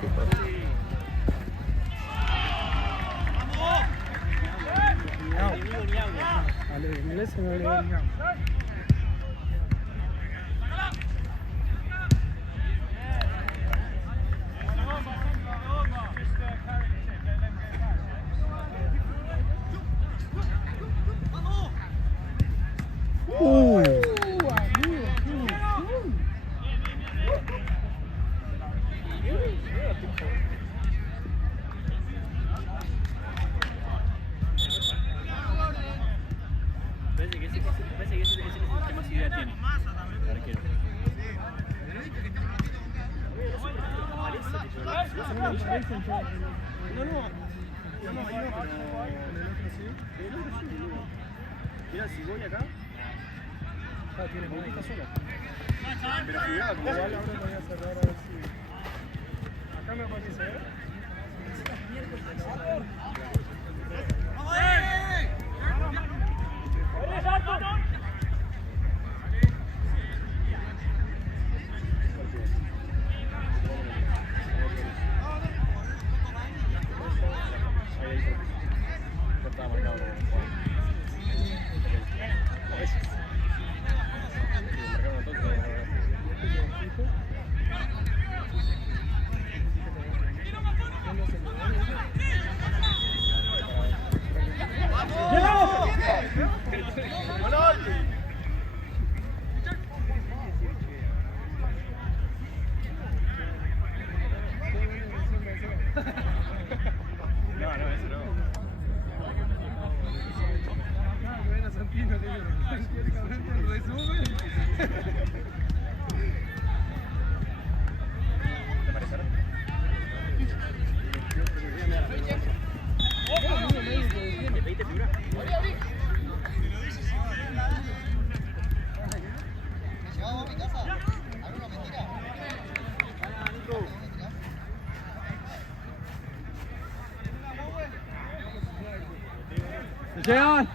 Qué padre. Al inglés se me olvidó. Mira, si voy acá, Tiene como una sola. pero cuidado, como Igual ahora voy a cerrar a ver si. Acá me aparece, ¿eh? estaba marcado ¡Llegan!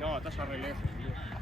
No, está ya re lejos, tío.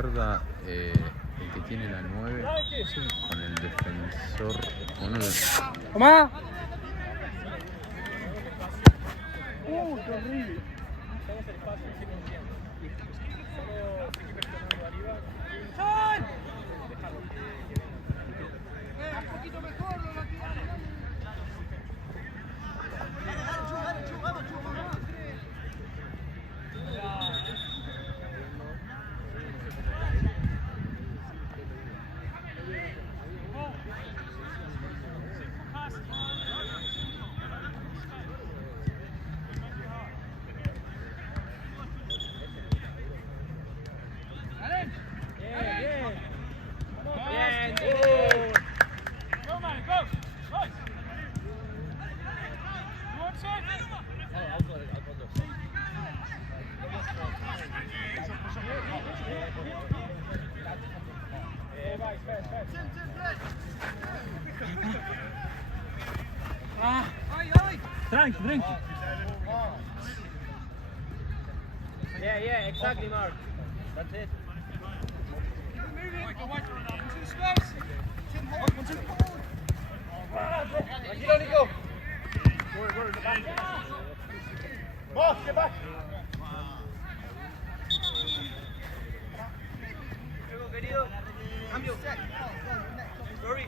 guarda, el que tiene la 9 con el defensor. ¡Toma! ¡Qué horrible! Tranqui, tranqui. Yeah, exactly, Mark. That's it. Tranquilo, Nico. Vos, get back. Luego, querido. Cambio. Rory.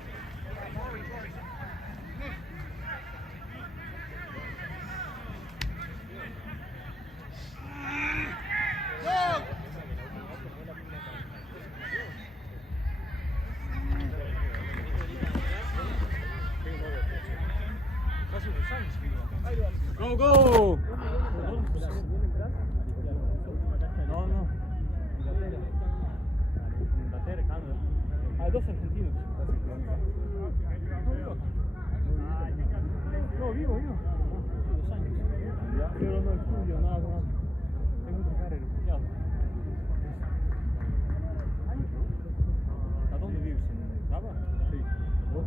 Go, go! No, no. Inglaterra, Canadá. Hay dos argentinos. No, vivo. 2 años. Pero no estudio, nada. Tengo que dejar el refugiado. ¿A dónde vives? ¿En Cava? Sí. ¿Vos?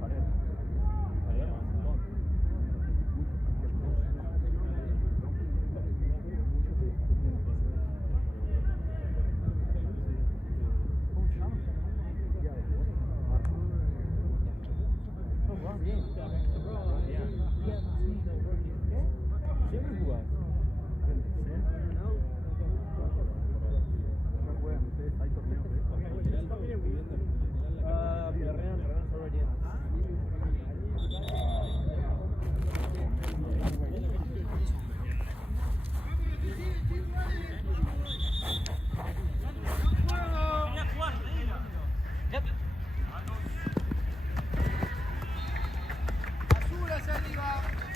Paredes. Allá, ¿dónde?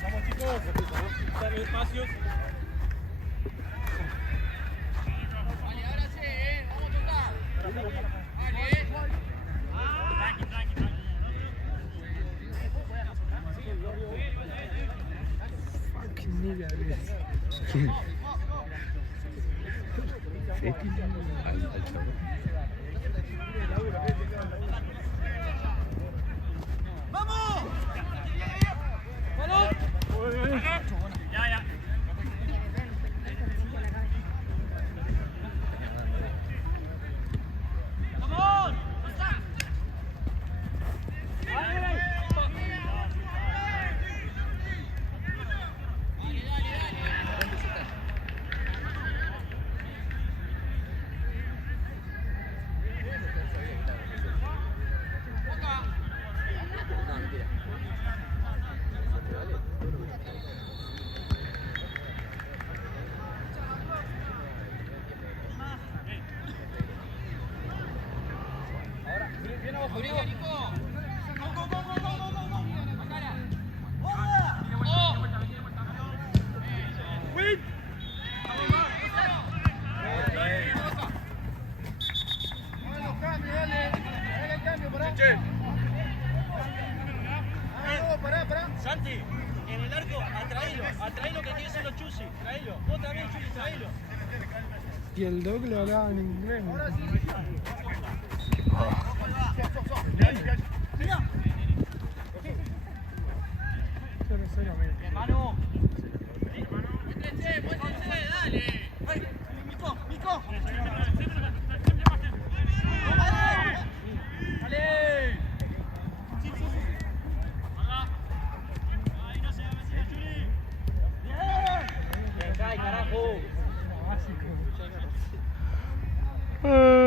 Vamos, chicos. Están los espacios. Fucking nigga, ¿Quién? Al chavo. Ya. Santi, en el arco, atraílo que quiere ser los Chusi, traílo. Vos también, Chusi, traílo. Y el Doc le hablaba en inglés. Hermano. Muéstrense, dale. Nico.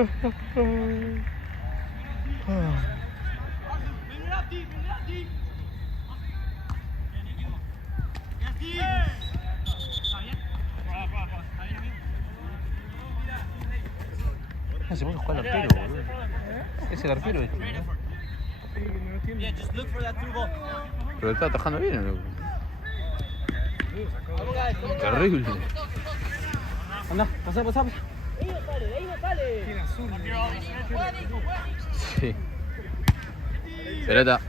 Se puede jugar al arquero, boludo. Es el arquero este. Yeah, just look for that through ball. Pero está atajando bien, loco. Vamos, guys, come on. Terrible. Anda, pasa. De ahí no sale. Sí. Pelota.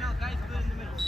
No, guys, good in the middle.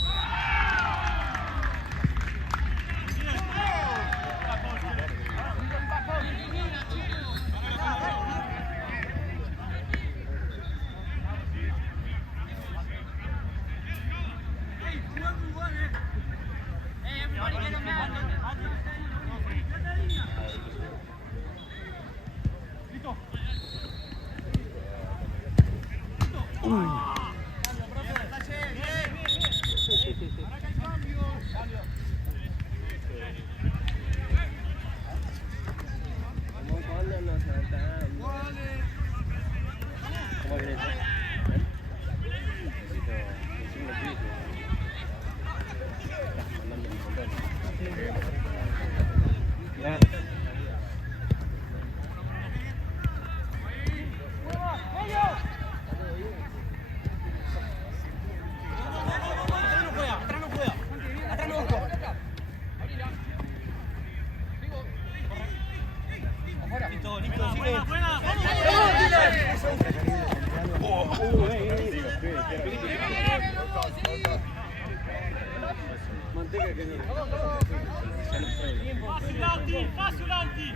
Fácil, Alti.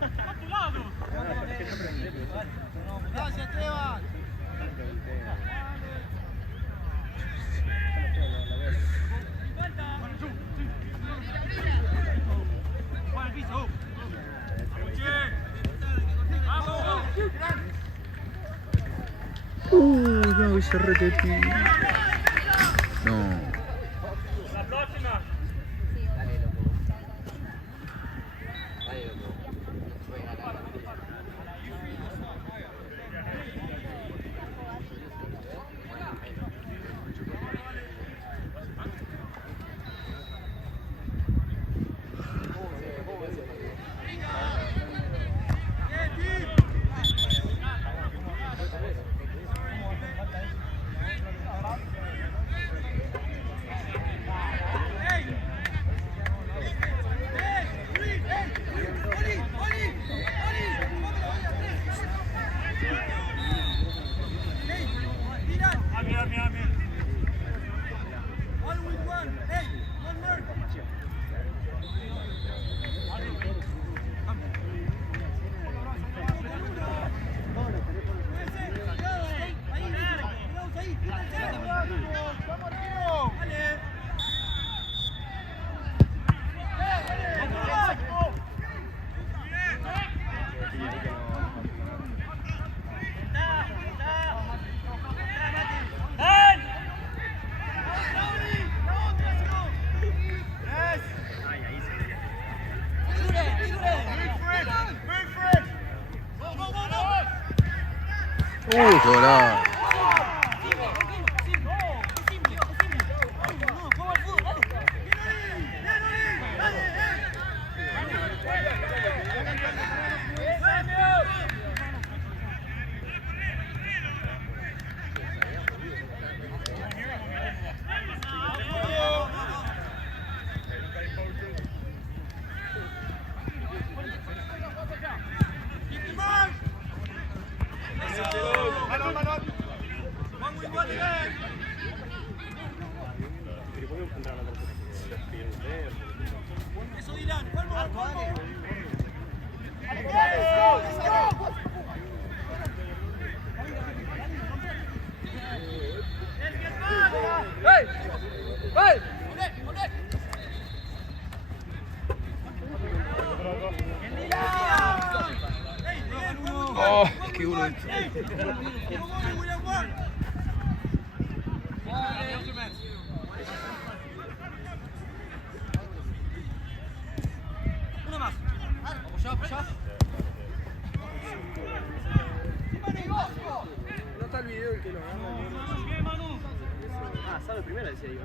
A tu lado. Gracias, Esteban. No, ese reteti. No. La próxima. Qué volada. Mano, mano. Uno más. Apoyá. No está el video el que lo gana. Bien, Manu. Ah, sabe primera, decía yo.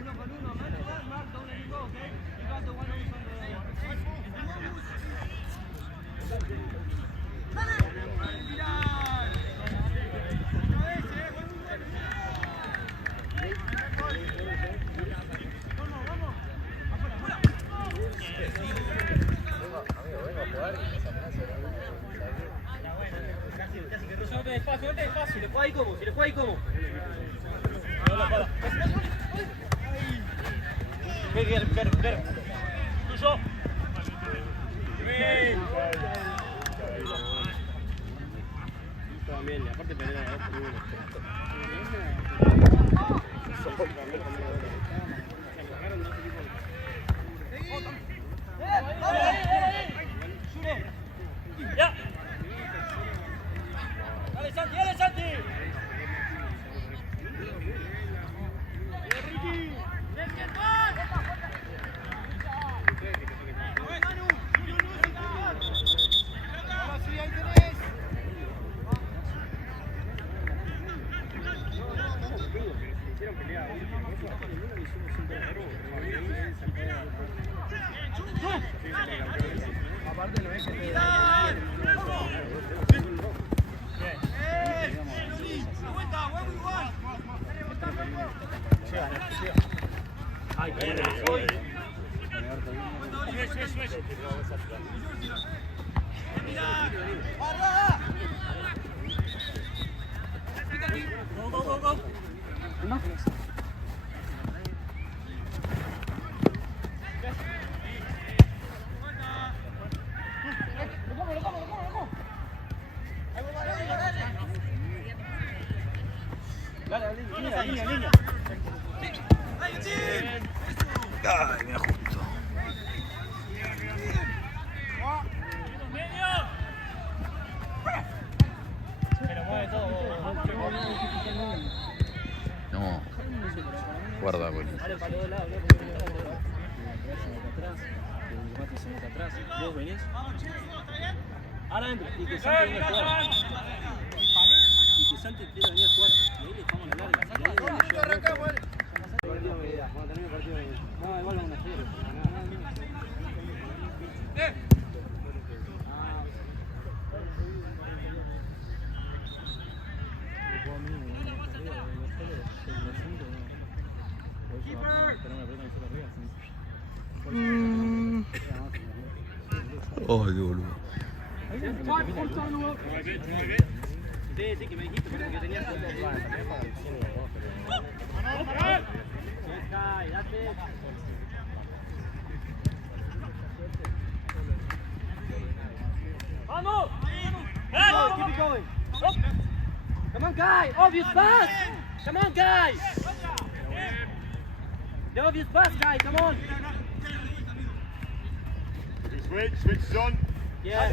Uno con uno. Mark, don't let him go, okay? You got the one who's on No te despacio, no te despacio. Si le juega ahí como. Ver. Tuyo. Bien. También, aparte perder a este nivel. Ya. Dale, Santi. Aparte no es que Go. Línea. Ay, mira justo. Medio. Pero mueve todo. No. Guarda, boludo. Dale para los lados, atrás. Vos venís. Ahora adentro. Y que Santi venga a jugar. Y que Santi quiera venir a jugar. Y ahí le dejamos la larga. Y ahí arrancamos, vale. Partido medida. Cuando termine el partido medida. No, igual vamos a hacer. Oh, qué boludo. Sí, que me dijiste que tenías que date. ¡Vamos! Keep it going. Come on, guy. Obvious pass. Come on, guys. The obvious pass, guy. Come on. Switch on. Yeah.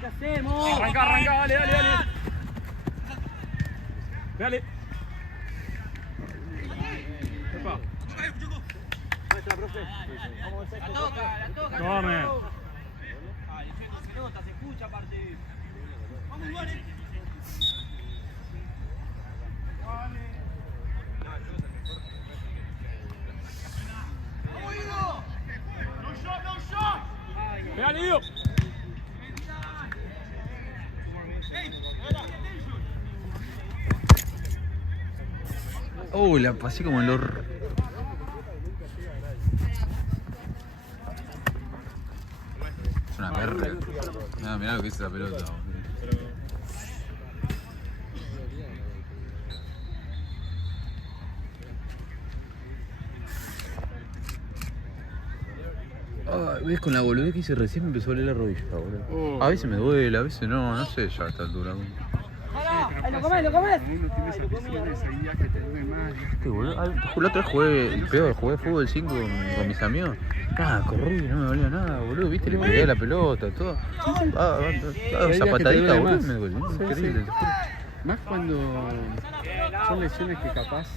¿Qué hacemos? Arranca, dale. Dale. Epa. Muestra, profe. La toca. Tome. Se nota, se escucha aparte. Vamos, iguales. Pegale, Guido. La pasé como el horror. Es una verga. No, mirá lo que es esa pelota, boludo. ¿Ves? Con la boludez que hice recién me empezó a doler la rodilla, boludo. A veces me duele, a veces no sé ya a esta altura. Ahí lo uno tiene esas visiones ahí ya que te duele más. Este, boludo. La otra vez jugué fútbol 5 con mis amigos. Nada, corrí, no me dolía nada, boludo. Viste, le pegué a la pelota, todo. Esa patadita, boludo, me dolió. Increíble, te juro. Más cuando son lesiones que capaz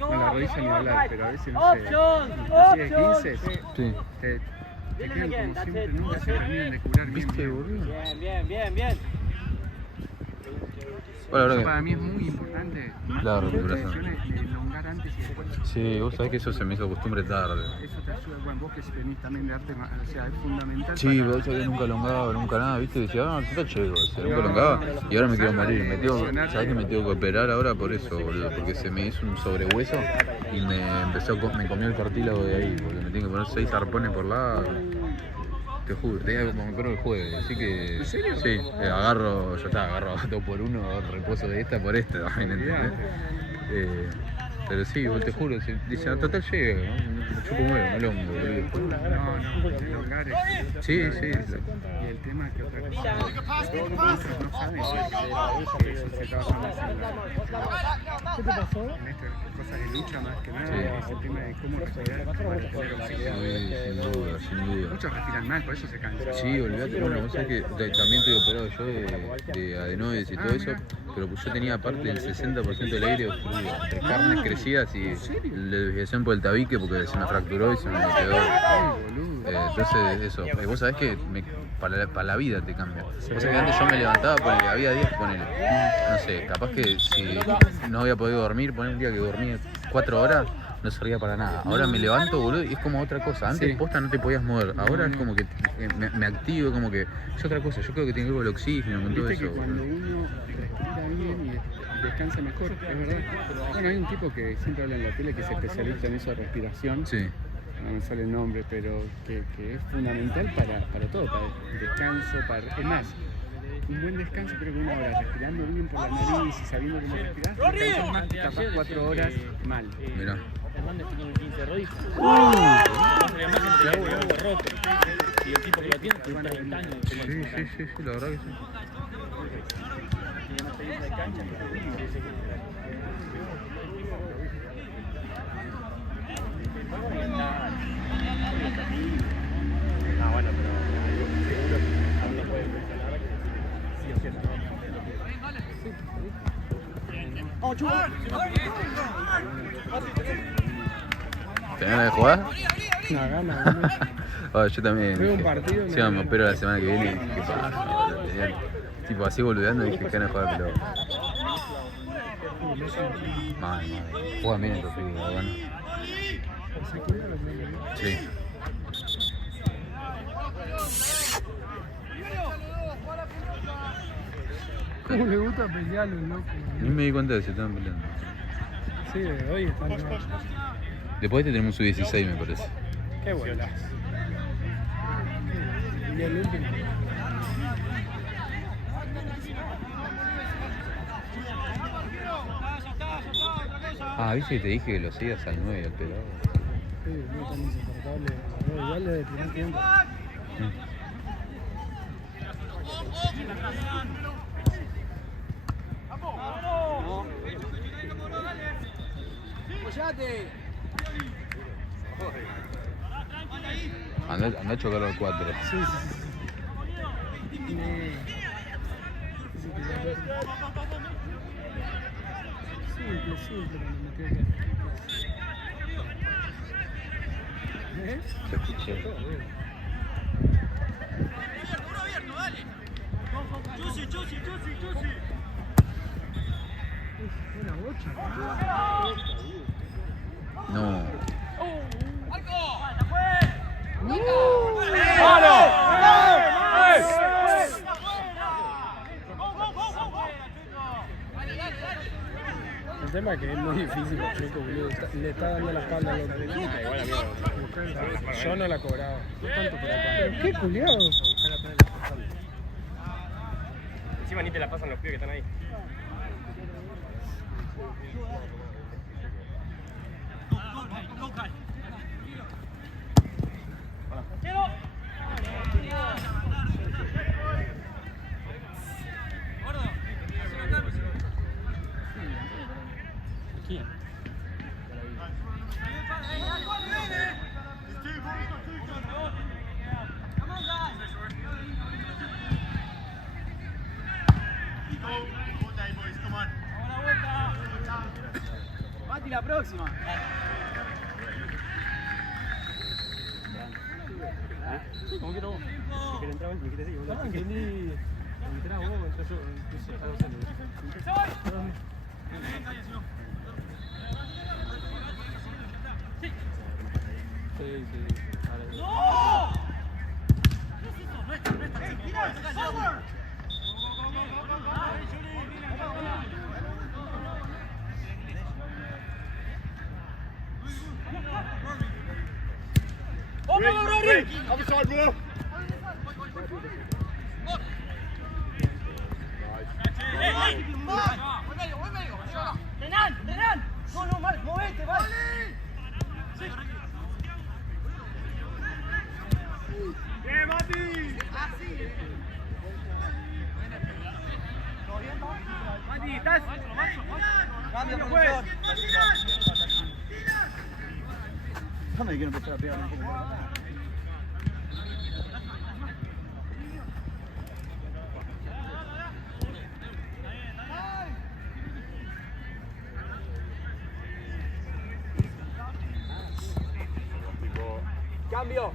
con la rodilla ni hablar, pero a veces no sé, inclusive 15, Sí. te quedan como siempre, nunca se terminan de curar bien. ¿Viste, boludo? Bien. Bueno, la Eso verdad para mí es muy importante, más La con recuperación. lesiones de elongar antes y después. que sí, vos sabés que eso se me hizo costumbre tarde. Eso te ayuda, bueno, vos que venís también de arte, o sea, es fundamental. Sí, para- vos sabés, nunca elongaba, nunca nada, viste, decía, está chévere, nunca elongaba y ahora me quiero morir, sabés que me tengo que operar ahora por eso, boludo, porque se me hizo un sobrehueso y me comió el cartílago de ahí, boludo, me tengo que poner 6 arpones por lado. Te juro, tenía que comprar el jueves, así que. ¿En serio? Sí, agarro 2 por 1, reposo de esta por esta también, ¿entendés? Pero sí, te juro, dice, a total llega, ¿no? Chupo un huevo, el hongo, boludo. No, elongar es. Sí. Y el tema que otra cosa, muchos no saben que eso se trabaja más en la. ¿Qué te pasó? En estas cosas de lucha más que nada, Sí. es el tema de cómo respirar para tener oxígeno. Sí, sin duda. Muchos respiran mal, por eso se cansan. Sí, olvídate, bueno, vos sabés que también estoy operado yo de adenoides y todo eso, pero pues yo tenía aparte el 60% del aire obstruido, entre carnes crecidas y la desviación por el tabique porque se me fracturó y se me quedó. Entonces eso, vos sabés que para la vida te cambia. Vos sabés que antes yo me levantaba, ponele, había días, ponele, no sé, capaz que si no había podido dormir, ponele un día que dormí 4 horas, no servía para nada. Ahora me levanto, boludo, y es como otra cosa. Antes posta no te podías mover, ahora es como que me activo, como que es otra cosa. Yo creo que tiene que ver con el oxígeno, con todo Viste eso, que cuando boludo. uno respira bien y descansa mejor, es verdad. Bueno, hay un tipo que siempre habla en la tele que es especialista en eso de respiración. Sí. No me sale el nombre, pero que es fundamental para todo, para el descanso, es más, un buen descanso creo que 1 hora respirando bien por la nariz y sabiendo cómo respirar, descansas más que capaz 4 horas mal. Mirá. Hernández tiene un 15 de rodilla. La imagen te hago el ojo roto. Y el tipo que lo tiene tiene 30 años. Sí, la verdad que sí. Tiene una experiencia de cancha. Ah, bueno, pero seguro que aún no puede funcionar. Sí o sí, ¿Tenés ganas de jugar? Una gana, Yo también. Veo un dije, partido, sí, me- me opero la semana que viene y dije, qué paja, boludo, tenía- tipo así boludeando y dije, ganas de jugar pelota. Mal. Juegan bien estos pibes, la verdad. Sí. ¿Cómo le gusta pelear los locos? Ni me di cuenta de que se estaban peleando. Sí, hoy están Después de este tenemos su 16, me parece. Qué bueno. Y el último. Viste que te dije que lo sigas al 9 al pelado. Sí, muy tan insoportable. Igual desde el primer tiempo. Anda a chocarlo al 4. Sí. Simple, cuando me quedo acá. Se escuché. Una bocha. No. El tema es que es muy difícil, Checo, boludo. Le está dando la espalda al otro. Igual a mí. Yo no la cobraba. ¿Qué tanto por acá? ¿Pero qué culiado? Encima ni te la pasan los pibes que están ahí. Santi, la próxima. Sí, como quiero vos. Si querés entrar vos, me querés ir, boludo. Si entendí. Entrá vos, yo empiezo a estar haciendo. Sí, sí. ¡No! ¿Qué es eso? No está. ¡Power! ¡Vamos, Rory! Renan! No, mal, movete, vale. ¡Bien, Mati! Mati, ¿estás? Cambio, Pues. profesor. Déjame que quiero empezar a pegar un poco.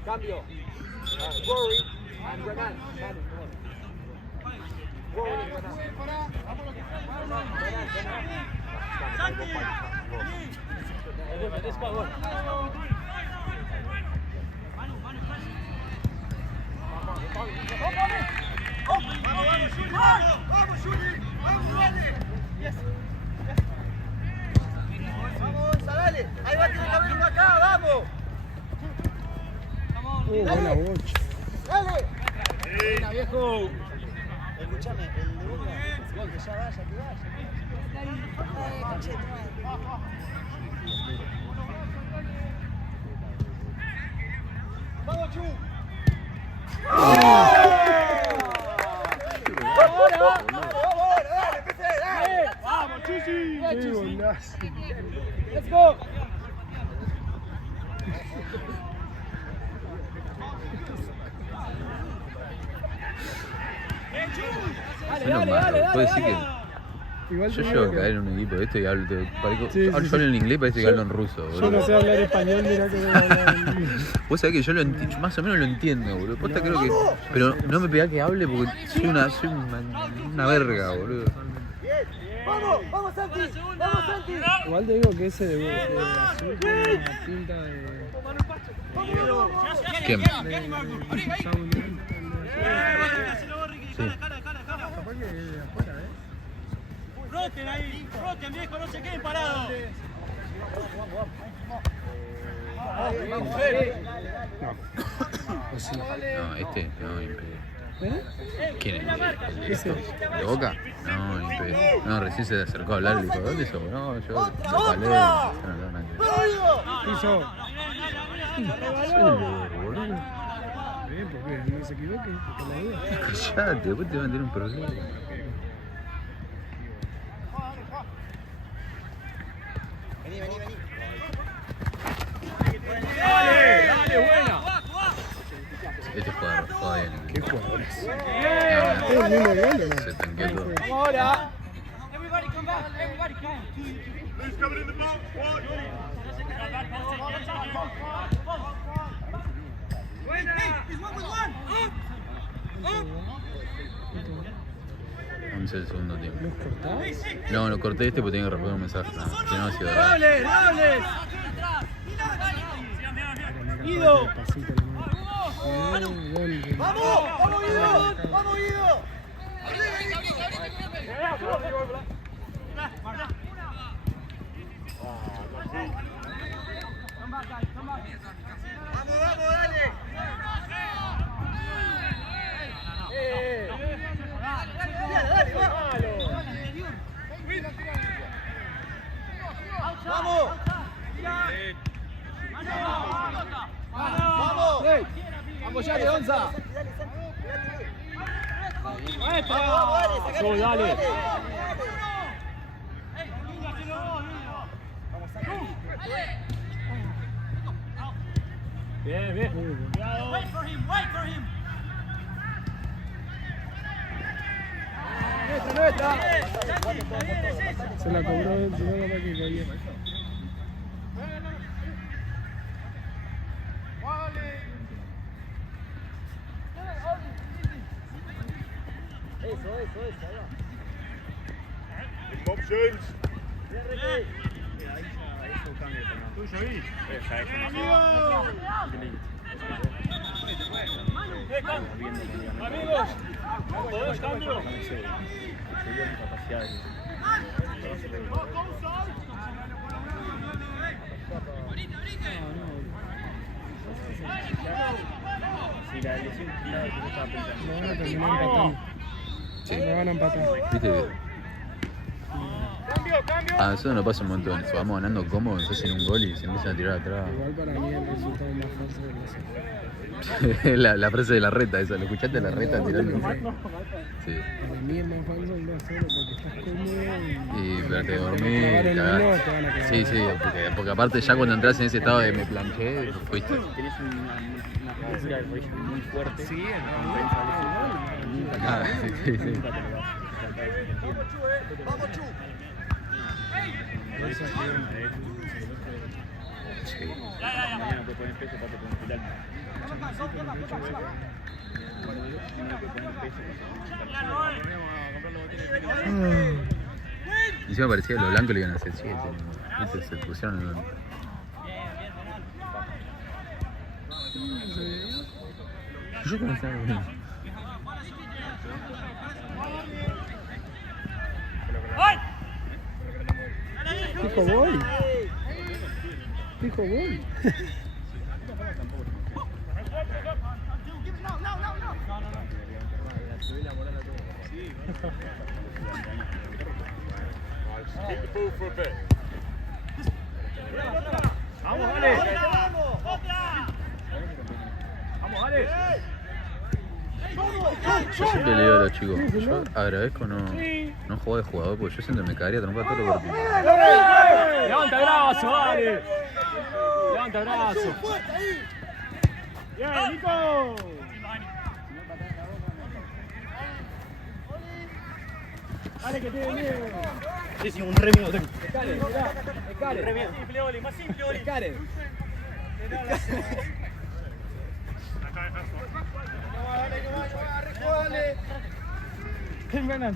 Cambio. Rory and Renan. Rory and Vamos, dale. Ahí va, tiene que haber uno acá, vamos. Buena bocha. Dale. Renan, viejo. Escuchame, el de Boca, que ya vaya, que vaya. ¡Vamos, Chu! ¡Vamos, Chuchi! Qué bondazo. ¡Let's go! Dale, puede decir que Igual yo te llego digo a que caer en un equipo de esto y hablo, Sí, hablo sí. en inglés, parece que hablo en ruso, yo boludo. no sé hablar español, mirá que voy a hablar inglés. Vos sabés que yo más o menos lo entiendo, boludo. Posta creo que. Pero no me pegá que hable porque soy una verga, boludo. ¡Vamos, Santi! ¡Vamos, Santi! Igual te digo que ese de azul tiene una pinta de... ¿Quién? Sí. Capaz que de afuera, Roten ahí, roten, viejo, no se queden parados. No, este, no, impedido. ¿Quién es? Ese. ¿De Boca? No, impedido. No, recién se acercó a hablar y dijo, ¿dónde sos? No, yo lo palé. Yo no tengo nada que ver. Hizo. Boludo. Bien, porque no se equivoque, por la duda. Callate, después te van a tener un problema. Vení. ¡Dale, buena! Este juega bien. Qué jugadores. No, Es lindo el gol, ¿o no? se tanqueó todo. ¡Ahora! Everybody come back, everybody come. Once del segundo tiempo. ¿Los cortaba? No, lo corté este porque tenía que responder un mensaje. No, si no, ha sido raro. ¡Robles! ¡Robles! ¡Guido! Pasito nomás. Gol. ¡Vamos, Guido! ¡Vamos, Guido! ¡Vamos, dale! Dale, ¡vamos! ¡Vamos! ¡Vamos ya, Leonza! ¡Vamos, dale! Bien, bien. Wait for him, wait for him. Nuestra. Se la cobró él, si no, capaz que caía. Amigos, ¿podés cambio? Si la lesión no estaba pensando. No van a terminar empatando. Sí. No van a empatar. ¿Viste? Ah, eso no pasa un montón. Si vamos ganando cómodos, se hacen un gol y se empiezan a tirar atrás. Igual para mí el resultado más fuerte de La frase de la reta esa, ¿lo escuchaste de la reta tirando? Sí. Para mí es más falso el 2-0 porque estás cómodo Y pero te dormís, te cagás. van a cagar. Sí, sí, porque aparte ya cuando entras en ese estado de me planché, fuiste. Tenés una fractura de rodilla muy fuerte. Sí, Ah, sí, sí, sí. Sí. Mañana te ponen peso, te ponen hospital. Encima parecía que los blancos le iban a hacer 7. ¿Viste? Se pusieron el... Yo creo que estaba bien. Dijo voy. Dijo voy. Vamos, Ale. Vamos, Ale. Yo siempre le digo a los chicos, yo agradezco no jugar de jugador porque yo siento que me cagaría trompa todos los partidos. Levanta el brazo, Ale. Levanta el brazo. Bien, Nico. Ale, que tiene miedo. Sí, sí, un re miedo tengo. Escale. Re miedo. Simple, Oli, más simple, Oli. Escale. Ganan.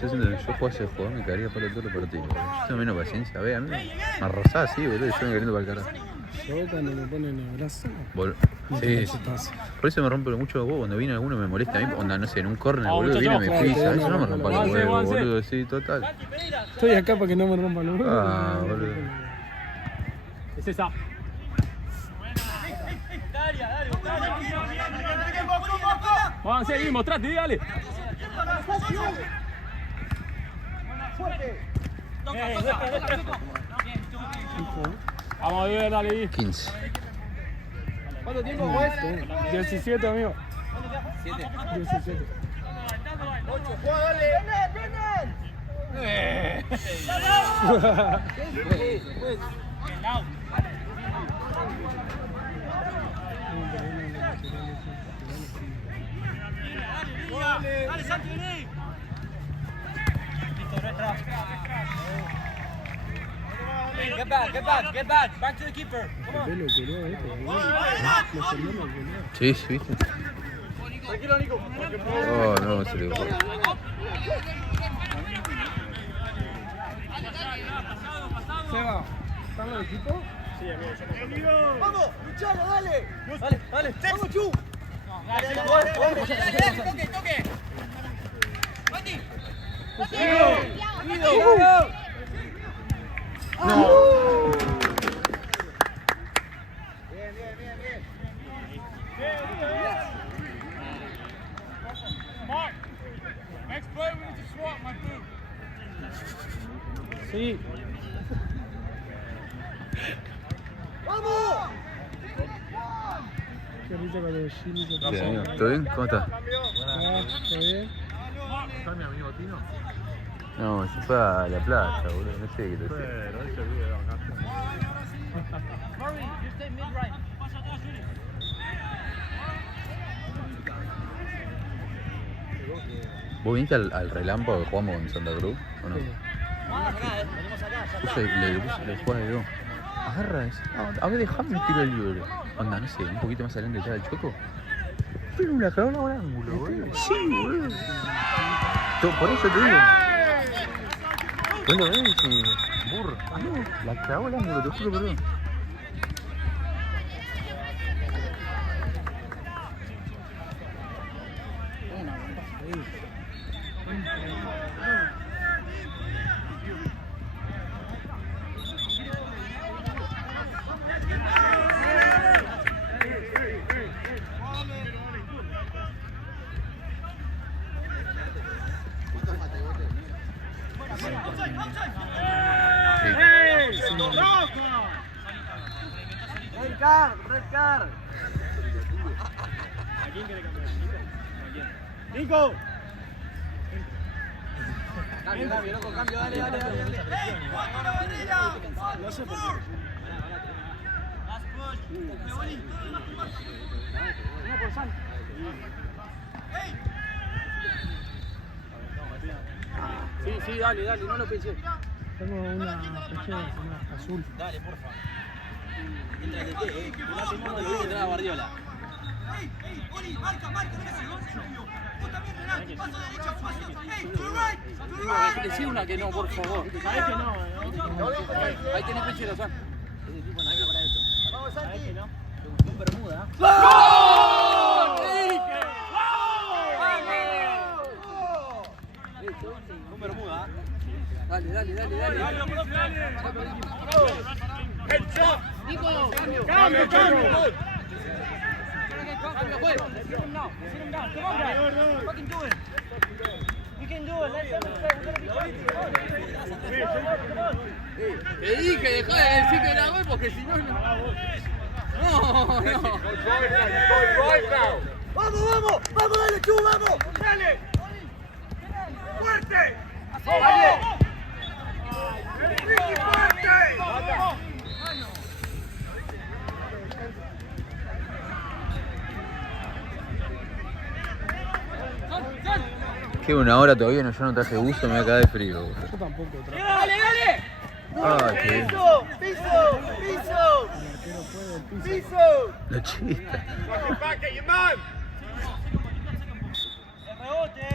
Yo siento que yo jugase de jugador me cagaría para todos los partidos. Yo tengo menos paciencia, ve, a mí me arrasaba así, boludo, yo me queriendo para el carajo. Yo cuando me ponen el brazo. Sí, sí. Por eso me rompe mucho los huevos. Cuando viene alguno me molesta a mí. Onda, no sé, en un córner, boludo, viene y me pisa. Eso no me rompa los huevos, boludo. Sí, total. Estoy acá para que no me rompan los huevos. Ah, boludo. Es esa. Vamos, seguimos, mostrate, dale. Vamos a ver, dale. 15. ¿Cuánto tiempo fue? 17, amigo. 17. 8, juega, dale. Dale, Santi, vení. Listo, nuestra. Get back to the keeper. Come on. Pelo que no, los hermanos que no. Sí, sí, viste. Tranquilo, Nico. Oh, no, se le fue. Seba, ¿están los equipos? Sí, amigo. Vamos, luchalo, dale. Dale. Vamos, Chu. Toque. Mati. No. Mark, next play we need to swap my boot. Sí. ¡Vamos! Qué risa con los Jimmy. Sí, amigo. ¿Todo bien? ¿Cómo estás? ¿Está bien? ¿Está mi amigo Tino? No, se fue a la playa, boludo. No sé qué te decía. Pero él se vive de vacaciones. Murray, you stay mid-right. ¿Vos viniste al relámpago que jugamos con Santa Cruz? ¿O no? Venimos acá, venimos acá, ya Puse, le jugué yo. Agarra eso. No, a ver, dejame tiro el libre. Onda, no sé, un poquito más adelante está el Chueco. Pero una cagó en un ángulo, boludo. Sí, boludo. Por eso te digo. Vos lo ves y burro. Ah, no, la cagó el ángulo, te juro, perdón. Red card. ¿A quién quiere cambiar? ¿A quién? ¡Nico! Cambio, loco, cambio, dale. No sé por qué. Uno por Santi. Sí, dale, no lo pensé. Tengo una pequeña, una azul. Dale, porfa. Entra el DT, no tenemos lo que entra a Guardiola. Oli, marca, no me hagas vos también, Renato, paso derecho, paso. To the right. Decí una que no, por favor. ¿Sabés que no? Ahí tenés pechero, San. Ese tipo no habla para esto. Vamos, ¿Sabés que Santi. no? Un Bermuda. Un Bermuda. Dale. Cambio. Te dije, dejá de decir que la voy porque si no. No. Vamos, dale, Chu, vamos. Dale. Fuerte. Que una hora todavía yo no traje buzo, me voy a caer de frío. Yo tampoco traje. Dale. Ay, qué bien. Piso. La chista. El rebote.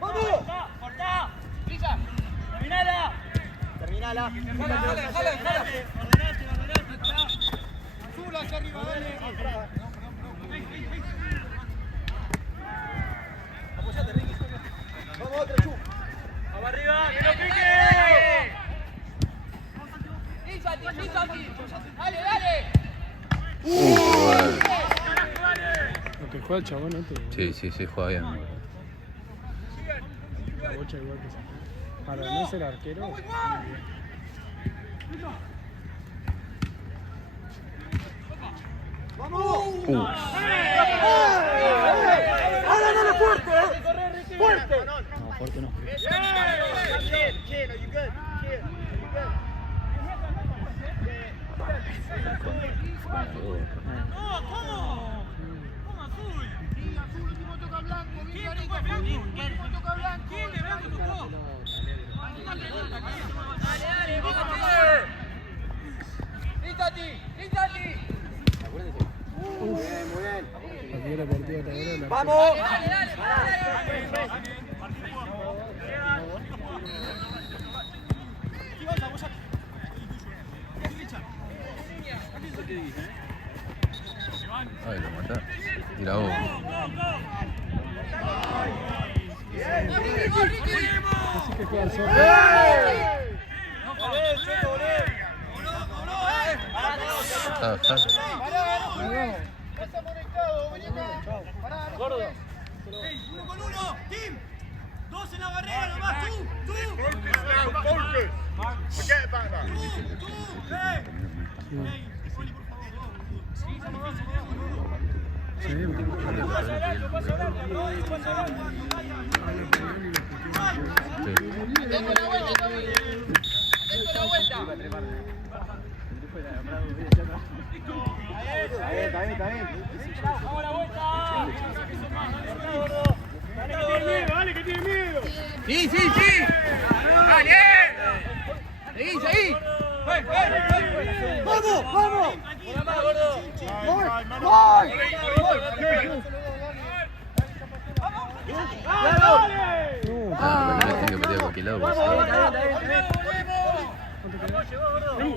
¡Vamos! ¡Cortá! ¡Pisa! ¡Terminala! Ordenate. Azul hacia arriba, dale. Apoyate, Ricky. Vamos, otro, Chu. Vamos arriba, que no pique. Písate. Dale. Bueno. Lo que juega el chabón este. Sí, juega bien. La bocha igual que esa. Para no ser arquero. Muy bien. ¡Vamos! ¡Ahora dale fuerte! ¡Fuerte! No, fuerte no. La primera partida de la ¡Vamos! Ay, lo matá. Tira vos. Así que juega el solo. Está. Gordo. 1 con 1, team. 2 en la barrera, nomás tú. Forget about that. Está bien. Vamos a la vuelta. Dale, que tiene miedo. Sí. ¡Dale! Seguí, seguí. ¡Vamos, vamos! No, tiene que patear a cualquier lado.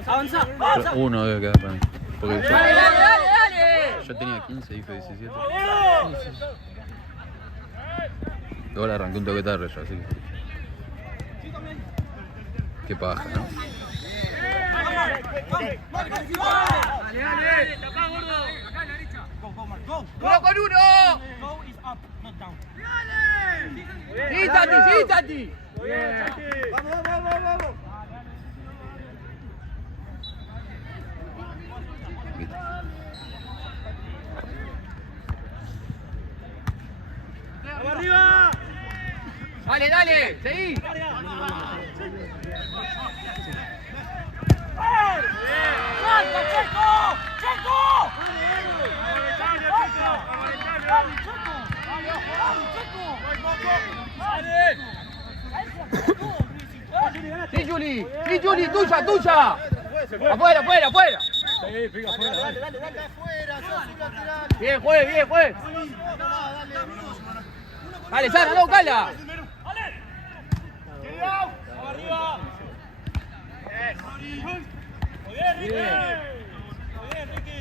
Avanza, Pero avanza. uno debe quedar para mí. Porque yo tenía 15 y fue 17. Igual arranqué un toque tarde yo, así que. Qué paja, ¿no? ¡Uno con uno! Go is up, not down. ¡Sí, Tati, sí, Tati! Vamos, vamos, vamos. ¿Viste? ¡Vamos arriba! Dale, dale, seguí. ¡Salta, Checo! ¡Checo! Sí, Juli, sí, Juli, tuya, tuya. Afuera, afuera, afuera. Sí, pica afuera, dale. Bien, juez, bien, juez. Dale, Sara, no, cala. ¡Arriba! Muy bien, Ricky. Muy bien, Ricky.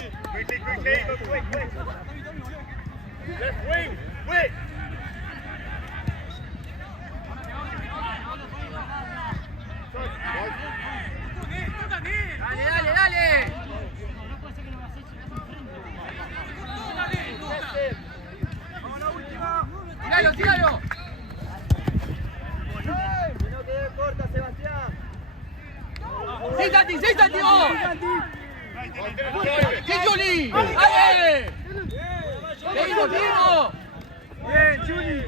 Dale, dale, dale. Tíralo, tíralo. Sí, Tati, sí, Tati, vos. Sí, Juli. Dale. Seguimos, seguimos. Bien, Juli.